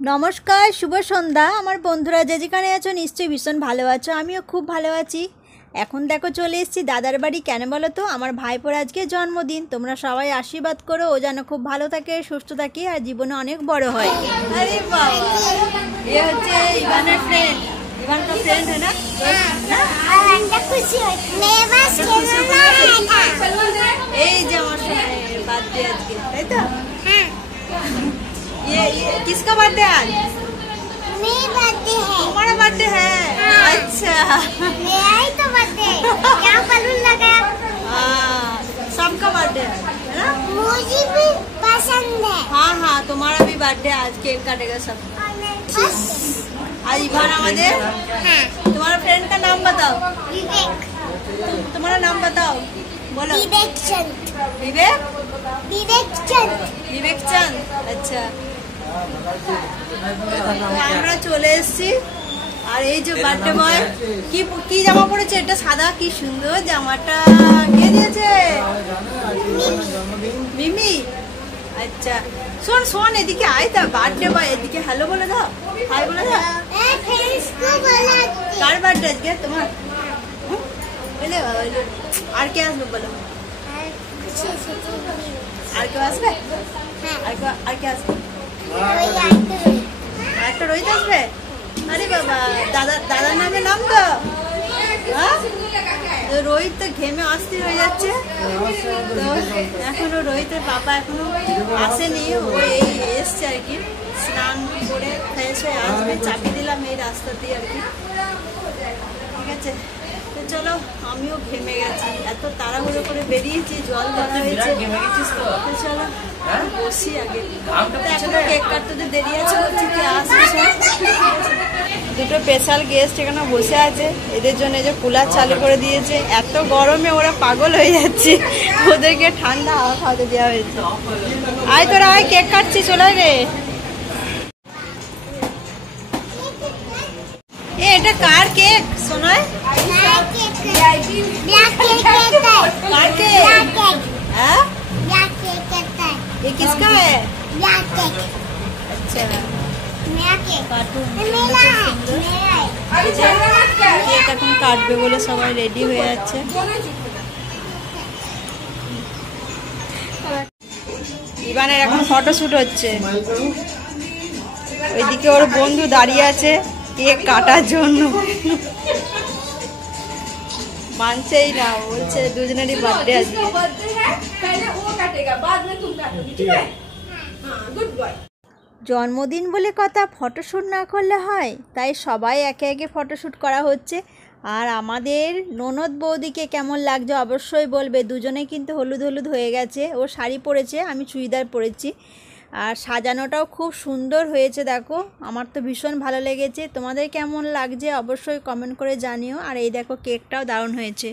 নমস্কার, শুভ সন্ধ্যা। আমার বন্ধুরা যে যেখানে আছো নিশ্চয়ই ভীষণ ভালো আছো, আমিও খুব ভালো আছি। এখন দেখো চলে এসেছি দাদার বাড়ি। কেন বলো তো, আমার ভাইপোর আজকে জন্মদিন। তোমরা সবাই আশীর্বাদ করো ও যেন খুব ভালো থাকে, সুস্থ থাকে আর জীবনে অনেক বড় হয়। আরে বাবা, এ হচ্ছে ইভানের ফ্রেন্ড। ইভান का फ्रेंड है ना? এই যে আমার বার্থডे আজকে, তাই তো? ये किसका बर्थडे आज? मेरा बर्थडे है। तुम्हारा बर्थडे है? अच्छा, मेरा ही तो बर्थडे। क्या बलून लगा? सबका बर्थडे है ना? मुझे भी पसंद है। हाँ हाँ, तुम्हारा भी बर्थडे आज, केक काटेगा सब। आज इवान हमारे। हाँ। तुम्हारा फ्रेंड का नाम बताओ। विवेक। तुम्हारा नाम बताओ, बोलो। विवेक चंद। विवेक? विवेक चंद। विवेक चंद, अच्छा। আমরা চলে এসেছি। আর এই যে বার্থডে বয় কি জামা পরেছে, এটা সাদা, কি সুন্দর জামাটা। কে দিয়েছে? মিমি। আচ্ছা, শোন শোন, এদিকে আয়। তা বার্থডে বয় এদিকে হ্যালো বলে দাও, হাই বলে দাও। কার বার্থডে আজকে? তোমার? আর কে আসবে বলো? আর কেউ আসবে? আর কে আসবে? একটা রোহিত আসবে। আরে বাবা, দাদার নামে নাম তো। রোহিত তো ঘেমে অস্থির হয়ে যাচ্ছে। তো এখনো রোহিতের বাবা এখনো আসেনি, ও এই এসছে আর কি। স্নান করে ফ্রেশ হয়ে আসবে, চাবি দিলাম এই রাস্তা দিয়ে আর কি। ঠিক আছে, তো চলো, আমিও ঘেমে গেছি, এত তাড়াহুড়ো করে বেরিয়েছি, জল ধরা হয়েছে। তো চলো বসি আগে। এখনো কেক কাটতে দেরি আছে, বলছি কে আসবে। দুটো স্পেশাল গেস্ট এখানে বসে আছে, এদের জন্য যে কুলার চালু করে দিয়েছে। এত গরমে ওরা পাগল হয়ে যাচ্ছে, ওদেরকে ঠান্ডা হাওয়া খাওয়াতে দেওয়া হয়েছে। আয় তোরা আয়, কেক কাটছি, চলে রে। এটা কার কেক সোনায়? কার কেক? ये किसका है? अच्छा, কেক এখন কাটবে বলে সবাই রেডি হয়ে যাচ্ছে। ইভানের এখন ফটোশুট হচ্ছে। ওইদিকে ওর বন্ধু দাঁড়িয়ে আছে কেক কাটার জন্য। মানছেই না, বলছে দুজনেরই বার্থডে আছে। জন্মদিন বলে কথা, ফটোশ্যুট না করলে হয়? তাই সবাই একে একে ফটোশ্যুট করা হচ্ছে। আর আমাদের ননদ বৌদিকে কেমন লাগছে অবশ্যই বলবে। দুজনেই কিন্তু হলুদ হলুদ হয়ে গেছে। ও শাড়ি পরেছে, আমি চুড়িদার পরেছি। আর সাজানোটাও খুব সুন্দর হয়েছে, দেখো। আমার তো ভীষণ ভালো লেগেছে। তোমাদের কেমন লাগছে অবশ্যই কমেন্ট করে জানিও। আর এই দেখো, কেকটাও দারুণ হয়েছে।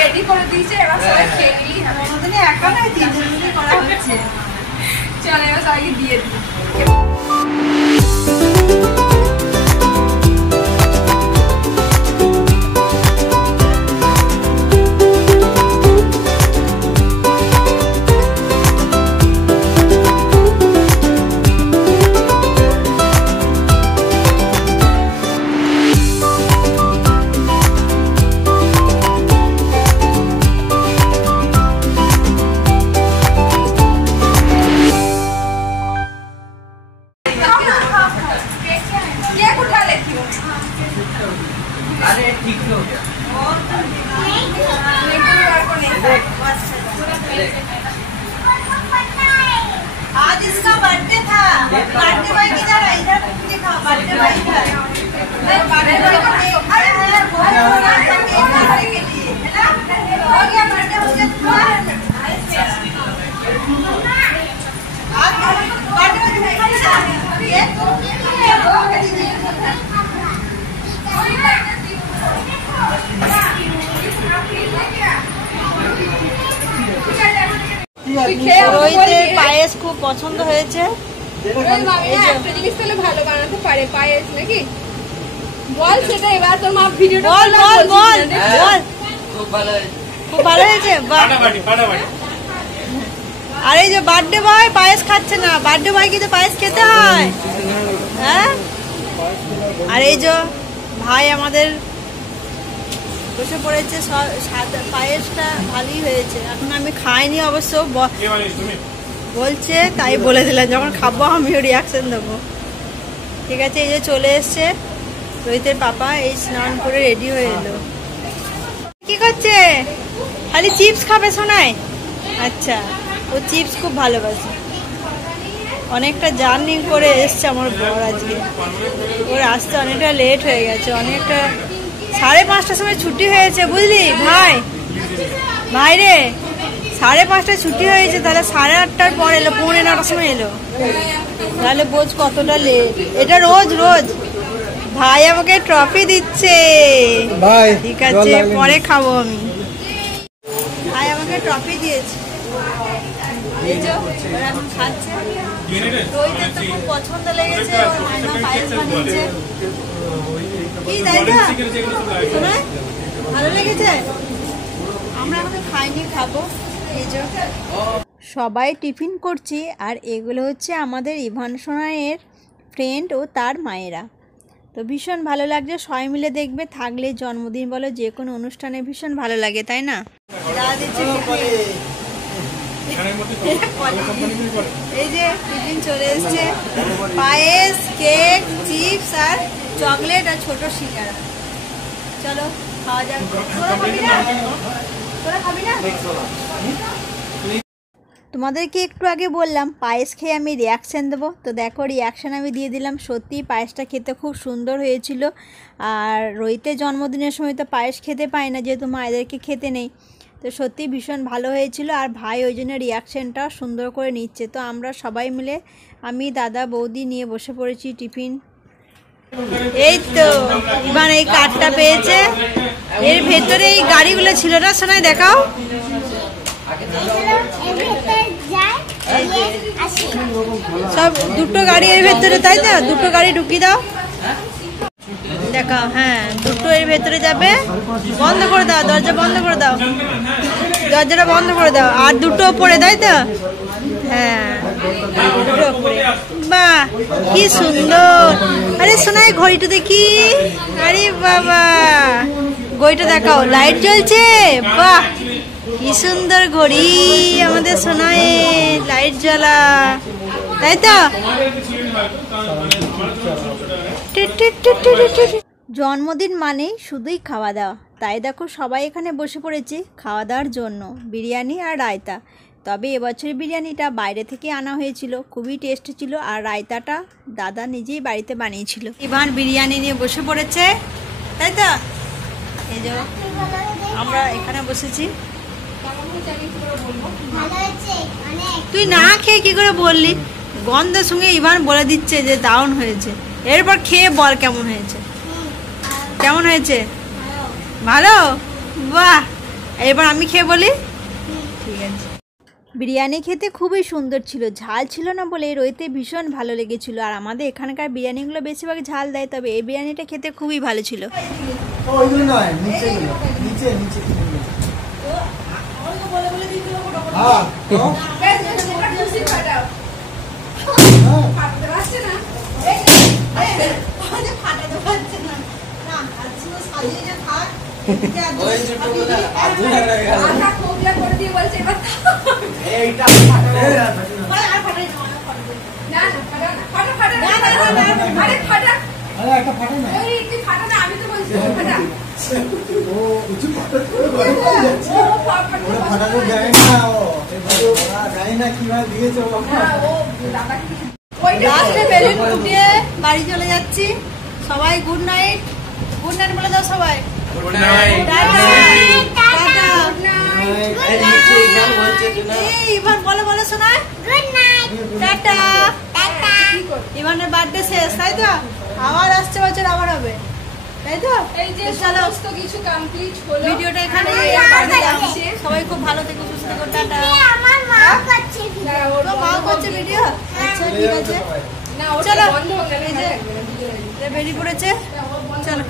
রেডি করে দিয়েছে, এবার সবাই খেয়ে নিই। একা নয়, তিনজন মিলে করা হচ্ছে। চলো এবার সবাইকে দিয়ে দিই। आज इसका बर्थडे था। बर्थडे बॉय किधर है? इधर देखो, बर्थडे बॉय इधर। बर्थडे बॉय को देखा है, बहुत बड़ा केक काटने के लिए, है ना? हो गया बर्थडे, हो गया तुम्हारा। आज बर्थडे बॉय देखा है केक हो রোহিতের পায়েস খুব পছন্দ হয়েছে। একটা জিনিস তাহলে ভালো বানাতে পারে পায়েস নাকি? বল সেটা এবার তোর মা ভিডিওটা বল বল বল বল। খুব ভালো হয়েছে। খুব ভালো হয়েছে। আর এই যে বার্থডে বয় পায়েস খাচ্ছে না, বার্থডে বয় কি তো পায়েস খেতে হয়, হ্যাঁ? আর এই যে ভাই আমাদের বসে পড়েছে, পায়েসটা ভালোই হয়েছে। এখন আমি খাইনি অবশ্য, বলছে তাই বলে দিলাম, যখন খাবো আমিও রিয়াকশন দেবো। ঠিক আছে, এই যে চলে এসছে রোহিতের পাপা, এই স্নান করে রেডি হয়ে এলো। কি করছে? খালি চিপস খাবে শোনায়? আচ্ছা, ও চিপস খুব ভালোবাসে। অনেকটা জার্নি করে এসছে আমার বর আজকে, ওর আসতে অনেকটা লেট হয়ে গেছে, অনেকটা 5:30টার সময় ছুটি হয়েছে, বুঝলি ভাই? ভাই রে, 5:30টায় ছুটি হয়েছে, তাহলে 8:30টার পর এলো, 9:45টার সময় এলো, তাহলে বোঝ কতটা লেট। এটা রোজ রোজ ভাই আমাকে ট্রফি দিচ্ছে। ঠিক আছে, পরে খাবো আমি। ভাই আমাকে ট্রফি দিয়েছে, এই যে ওরা এখন খাচ্ছে। রোহিতের তো খুব পছন্দ লেগেছে, ওর মাইমা পায়েস বানিয়েছে। কি তাই না? শোনা ভালো লেগেছে? আমরা এখন খাইনি, খাবো। এই যে সবাই টিফিন করছি, আর এগুলো হচ্ছে আমাদের ইভান সোনাইয়ের ফ্রেন্ড ও তার মায়েরা। তো ভীষণ ভালো লাগছে, সবাই মিলে দেখবে, থাকলে জন্মদিন বলো যে কোনো অনুষ্ঠানে ভীষণ ভালো লাগে, তাই না? এই যে টিফিন চলে এসছে, পায়েস, কেক, চিপস আর চকলেট আর ছোট সিঙ্গারা। চলো খাওয়া যাক। তোরা খাবি না? তোরা খাবি না? তোমাদেরকে একটু আগে বললাম পায়েস খেয়ে আমি রিয়াকশান দেবো, তো দেখো রিয়াকশান আমি দিয়ে দিলাম। সত্যি পায়েসটা খেতে খুব সুন্দর হয়েছিল। আর রোহিতের জন্মদিনের সময় তো পায়েস খেতে পায় না, যেহেতু মায়েদেরকে খেতে নেই, তো সত্যি ভীষণ ভালো হয়েছিল। আর ভাই ওই জন্য রিয়াকশানটা সুন্দর করে নিচ্ছে। তো আমরা সবাই মিলে, আমি, দাদা, বৌদি নিয়ে বসে পড়েছি টিফিন। এই তো ইভান এই কার্ডটা পেয়েছে, এর ভেতরে এই গাড়িগুলো ছিল না, শোনায় দেখাও। সব দুটো গাড়ি এর ভেতরে, তাই না? দুটো গাড়ি ঢুকিয়ে দাও, দেখাও। হ্যাঁ, দুটো এর ভেতরে যাবে। বন্ধ করে দাও, দরজা বন্ধ করে দাও, দরজাটা বন্ধ করে দাও। আর দুটো ওপরে, তাই তো? হ্যাঁ, দুটো ওপরে। বাহ, কি সুন্দর। আরে শোনাই ঘড়িটা দেখি। আরে বাবা, ঘড়িটা দেখাও, লাইট জ্বলছে। বাহ, কি সুন্দর ঘড়ি আমাদের শোনায়, লাইট জ্বলা, তাই তো? জন্মদিন মানে শুধুই খাওয়া দাওয়া, তাই দেখো সবাই এখানে বসে পড়েছি খাওয়া দাওয়ার জন্য। বিরিয়ানি আর রায়তা, তবে এবছরের বিরিয়ানিটা বাইরে থেকে আনা হয়েছিল, খুবই টেস্টি ছিল। আর রায়তাটা দাদা নিজেই বাড়িতে বানিয়েছিল। ইভান বিরিয়ানি নিয়ে বসে পড়েছে, তাই তো? এই যে আমরা এখানে বসেছি। তুই না খেয়ে কি করে বললি? গন্ধের সঙ্গে ইভান বলে দিচ্ছে যে দারুণ হয়েছে। এরপর খেয়ে বল কেমন হয়েছে, কেমন হয়েছে? ভালো, বাহ। এবার আমি খেয়ে বলি। ঠিক আছে। বিরিয়ানি খেতে খুবই সুন্দর ছিল, ঝাল ছিল না বলে রইতে ভীষণ ভালো লেগেছিল। আর আমাদের এখানকার বিরিয়ানিগুলো বেশিরভাগ ঝাল দেয়, তবে এই বিরিয়ানিটা খেতে খুবই ভালো ছিল। বাড়ি চলে যাচ্ছি সবাই। গুড নাইট, গুড নাইট বলে দাও সবাই। ইভান বলে বলে শোনায় টাটা। ইভানের বার্থডে শেষ, তাই তো? আবার আসছে বছর আবার হবে, তাই তো? এই যে সমস্ত কিছু কমপ্লিট হলো, ভিডিওটা এখানে। সবাই খুব ভালো থেকো, সুস্থ থেকো, টাটা। আমার মা করছে তো মা করছে ভিডিও। আচ্ছা ঠিক আছে, না ওটা চলো। বন্ধ হবে না, বেরিয়ে পড়েছে, চলো।